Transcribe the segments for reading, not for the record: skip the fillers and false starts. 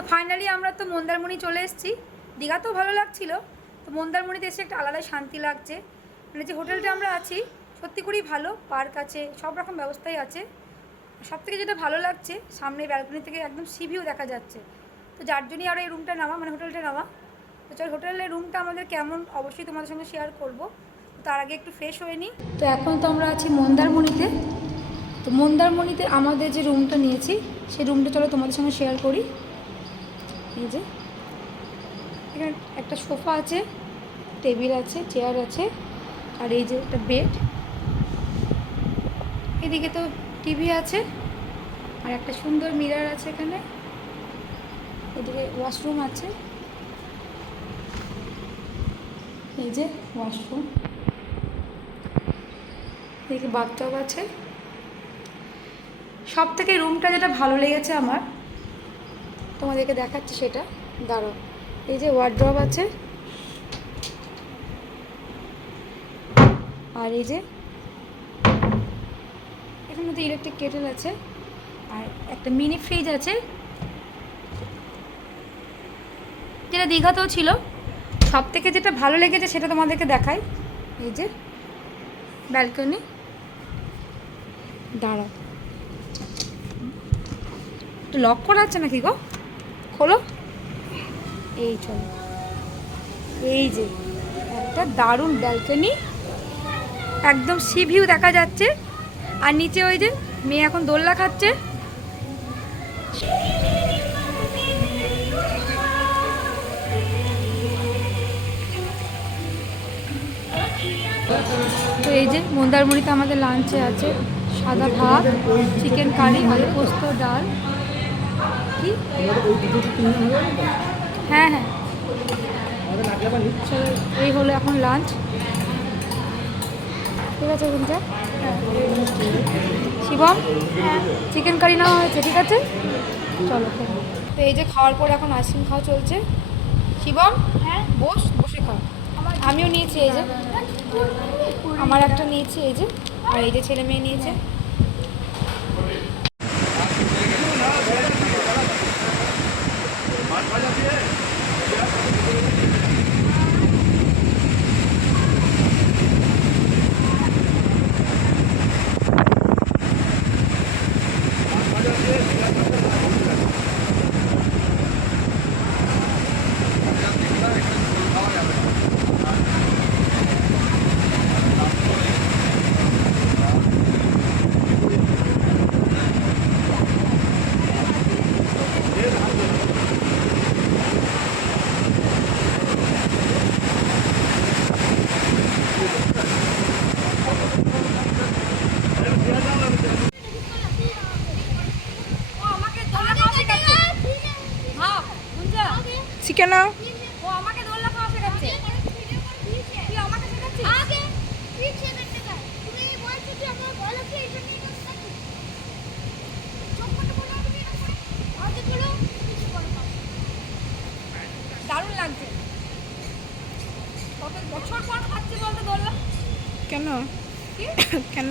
তো ফাইনালি আমরা তো মন্দারমণি চলে এসেছি। দীঘাতেও ভালো লাগছিল, তো মন্দারমণিতে এসে একটা আলাদাই শান্তি লাগছে। মানে যে হোটেলটা আমরা আছি সত্যি করেই ভালো, পার্ক আছে, সব রকম ব্যবস্থাই আছে। সবথেকে যেটা ভালো লাগছে, সামনে ব্যালকনি থেকে একদম সি ভিউ দেখা যাচ্ছে। তো যার জন্যই আর এই রুমটা নেওয়া, মানে হোটেলটা নেওয়া। তো চল হোটেলের রুমটা আমাদের কেমন অবশ্যই তোমাদের সঙ্গে শেয়ার করব। তার আগে একটু ফ্রেশ হয়ে নিই। তো এখন তো আমরা আছি মন্দারমণিতে। তো মন্দারমণিতে আমাদের যে রুমটা নিয়েছি সেই রুমটা চলো তোমাদের সঙ্গে শেয়ার করি। এই যে এখানে একটা সোফা আছে, টেবিল আছে, চেয়ার আছে, আর এই যে একটা বেড। এদিকে তো টিভি আছে, আর একটা সুন্দর মিরর আছে এখানে। এদিকে ওয়াশরুম আছে, এই যে ওয়াশরুম। এদিকে বাথটব আছে। সব থেকে রুমটা যেটা ভালো লেগেছে আমার, তোমাদেরকে দেখাচ্ছি সেটা, দাঁড়াও। এই যে ওয়ার্ড্রব আছে, আর এই যে এখানে মধ্যে ইলেকট্রিক কেটেল আছে, আর একটা মিনি ফ্রিজ আছে, যেটা দীঘাতেও ছিল। সব থেকে যেটা ভালো লেগেছে সেটা তোমাদেরকে দেখাই। এই যে ব্যালকনি, দাঁড়াও তো লক করা আছে নাকি গো, খোলো। এই চলো, এই যে একটা দারুণ ব্যালকনি, একদম সি ভিউ দেখা যাচ্ছে। আর নিচে ওই যে মেয়ে এখন দোলনা খাচ্ছে। তো এই যে মন্দারমণিতে আমাদের লাঞ্চে আছে সাদা ভাত, চিকেন কারি, আলু পোস্ত, ডাল। কি হ্যাঁ হ্যাঁ, চলো এই হলো এখন লাঞ্চ। ঠিক আছে কোনটা? শিবম, চিকেন কারি নেওয়া হয়েছে, ঠিক আছে চলো। তো এই যে খাওয়ার পর এখন আইসক্রিম খাওয়া চলছে। শিবম, হ্যাঁ বস, বসে খাও। আমিও নিয়েছি, এই যে আমার একটা নিয়েছি, এই যে, আর এই যে ছেলে মেয়ে নিয়েছে। চিকেন ও আমাকে দোলনা খাওয়া শেখাচ্ছে। তুই আমাকে শেখাচ্ছিস? আগে ঠিক শেখাতে চাই। তুমি বলছো যে আমার বলো কি এটা নিয়ে কাজ করতে। চোখটা বলো তুমি না করে। আগে চলো কিছু করো না। দারুণ লাগছে। কত বছর পর খাচ্ছি বলতে দোলনা। কেন? কি? কেন?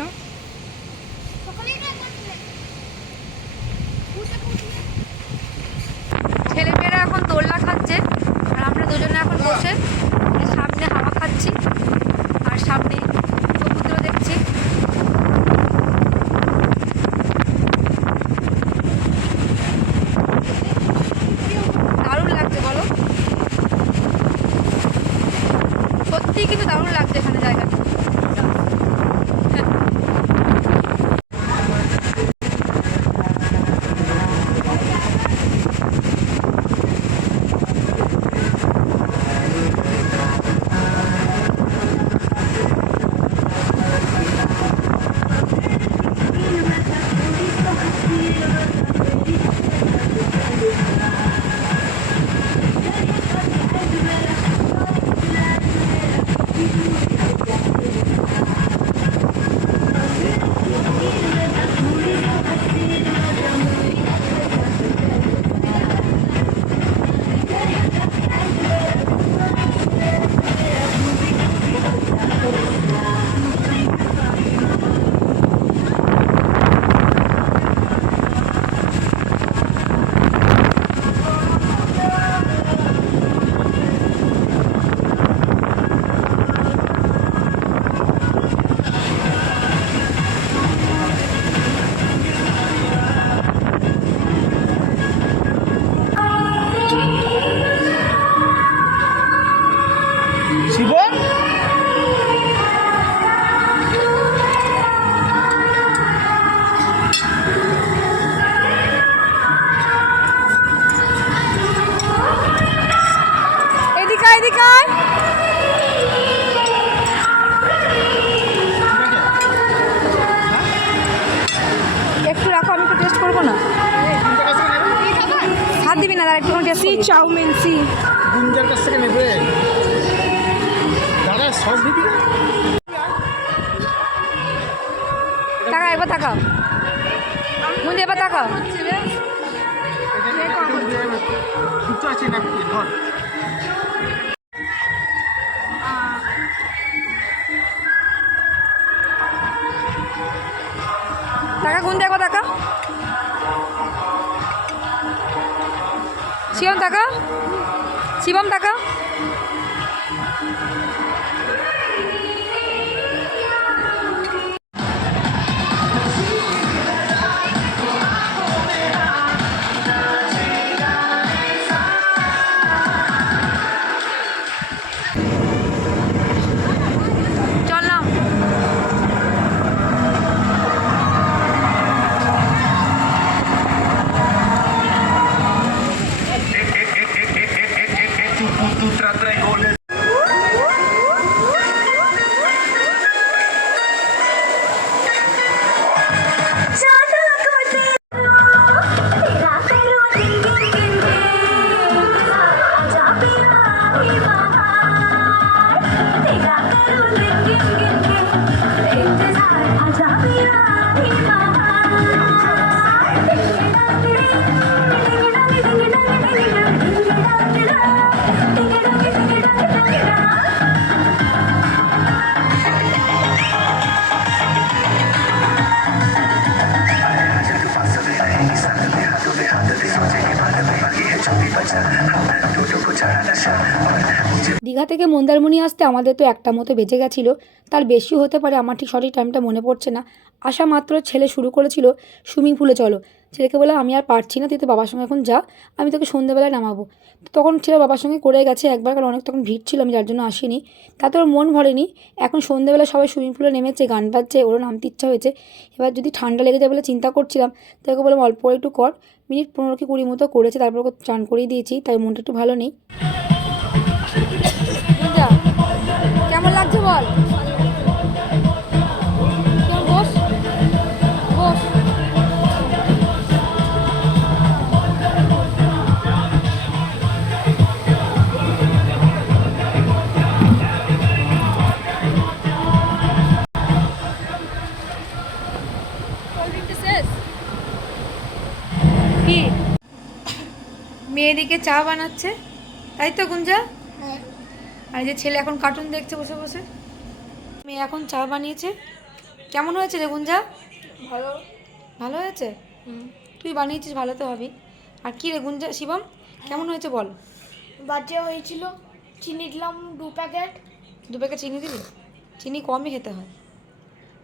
সকালেই না করছিলে। ছেলেমেয়েরা এখন দোলনা খাচ্ছে, আর আমরা দুজনে এখন বসে সামনে হাওয়া খাচ্ছি আর সামনে সমুদ্র দেখছি। দারুণ লাগছে বলো, সত্যিই কিন্তু দারুণ লাগছে এখানে জায়গাটা। এদিকে আয়। একটু রাখো, আমি একটু টেস্ট করবো না। হাত দিবি না, দাঁড়া একটু টেস্ট। সি চাউমিন, সি গুঞ্জার কাছ থেকে নেবে দাদা, সস দিবি না? টাকা এবার টাকা মুঞ্জে, এবার টাকা। কিছু আছে না ধর। টাকা গুনতে একবার টাকা। শিবম টাকা, শিবম টাকা। চললাম। দীঘা থেকে মন্দারমণি আসতে আমাদের তো একটা মতো বেজে গেছিলো, তার বেশিও হতে পারে, আমার ঠিক সঠিক টাইমটা মনে পড়ছে না। আসা মাত্র ছেলে শুরু করেছিল সুইমিং পুলে চলো। ছেলেকে বলে আমি আর পারছি না, তুই তো বাবার সঙ্গে এখন যা, আমি তোকে সন্ধ্যেবেলায় নামাবো। তো তখন ছেলে বাবার সঙ্গে করে গেছে একবার, কারণ অনেক তখন ভিড় ছিল, আমি যার জন্য আসিনি। তাতে ওর মন ভরেনি। এখন সন্ধ্যেবেলা সবাই সুইমিং পুলে নেমেছে, গান বাজছে, ওরও নামতে ইচ্ছা হয়েছে। এবার যদি ঠান্ডা লেগে যায় বলে চিন্তা করছিলাম, তোকে বললাম অল্প একটু কর। মিনিট 15 কি 20 মতো করেছে, তারপর ওকে চান করিয়ে দিয়েছি, তাই মনটা একটু ভালো নেই। কেমন লাগছে বল? বস বস। কি মেয়েদিকে চা বানাচ্ছে, তাই তো গুঞ্জা? আর যে ছেলে এখন কার্টুন দেখছে বসে বসে। মেয়ে এখন চা বানিয়েছে। কেমন হয়েছে রে গুঞ্জা? ভালো। ভালো হয়েছে? তুই বানিয়েছিস, ভালো তো হবেই। আর কি রে গুঞ্জা, শিবম কেমন হয়েছে বল? বাজে হয়েছিল। চিনি দিলাম 2 প্যাকেট। 2 প্যাকেট চিনি দিবি? চিনি কমই খেতে হয়।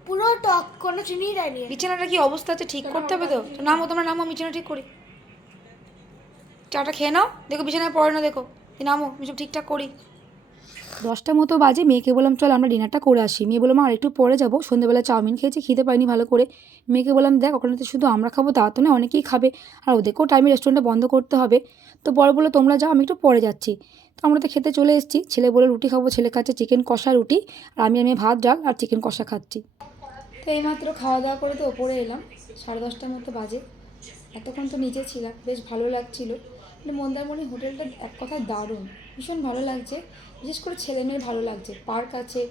পুরো টক, কোনো চিনি দেয়নি। বিছানাটা কি অবস্থা আছে, ঠিক করতে হবে তো। তো নামো, তোমরা নামো, বিছানা ঠিক করি। চাটা খেয়ে নাও, দেখো বিছানায় পড়ে না, দেখো নামো, আমি সব ঠিকঠাক করি। 10টা মতো বাজে, মেয়েকে বললাম চল আমরা ডিনারটা করে আসি। মেয়ে বললাম আর একটু পরে যাবো, সন্ধ্যেবেলা চাউমিন খেয়েছি, খিদে পাইনি ভালো করে। মেয়েকে বললাম দেখ ওখানে তো শুধু আমরা খাবো তা তো না, অনেকেই খাবে, আর ওদেরকেও টাইমে রেস্টুরেন্টটা বন্ধ করতে হবে। তো বড় বললো তোমরা যাও, আমি একটু পরে যাচ্ছি। তো আমরা তো খেতে চলে এসেছি। ছেলে বলে রুটি খাবো, ছেলে খাচ্ছে চিকেন কষা রুটি, আর আমি ভাত ডাল আর চিকেন কষা খাচ্ছি। তো এইমাত্র খাওয়া দাওয়া করে তো ওপরে এলাম, 10:30টার মতো বাজে। এতক্ষণ তো নিচে ছিলাম, বেশ ভালো লাগছিলো। মন্দারমণি হোটেলটা এক কথায় দারুণ, ভীষণ ভালো লাগছে। বিশেষ করে ছেলে মেয়ের ভালো লাগছে, পার্ক আছে,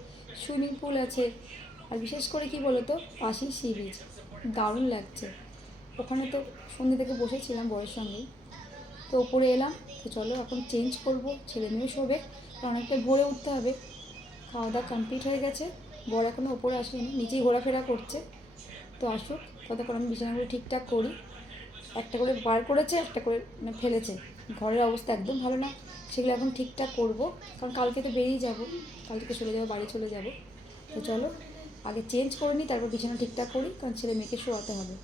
সুইমিং পুল আছে, আর বিশেষ করে কি বলো তো পাশেই সি বিচ, দারুণ লাগছে। ওখানে তো সন্ধ্যে থেকে বসেছিলাম বরের সঙ্গেই। তো ওপরে এলাম, তো চলো এখন চেঞ্জ করবো, ছেলে মেয়ে শোবে, অনেকটা ভোরে উঠতে হবে। খাওয়া দাওয়া কমপ্লিট হয়ে গেছে, বর এখনও ওপরে আসেনি, নিচেই ঘোরাফেরা করছে। তো আসুক, ততক্ষণ আমি বিছানাগুলো ঠিকঠাক করি। একটা করে বার করেছে, একটা করে ফেলেছে। ঘরের অবস্থা একদম ভালো না, সেগুলো এখন ঠিকঠাক করব, কারণ কালকে তো বেরিয়ে যাব, কালকে চলে যাবো, বাড়ি চলে যাব। তো চলো আগে চেঞ্জ করে নিই, তারপর বিছানা ঠিকঠাক করি, কারণ ছেলে মেয়েকে শোয়াতে হবে।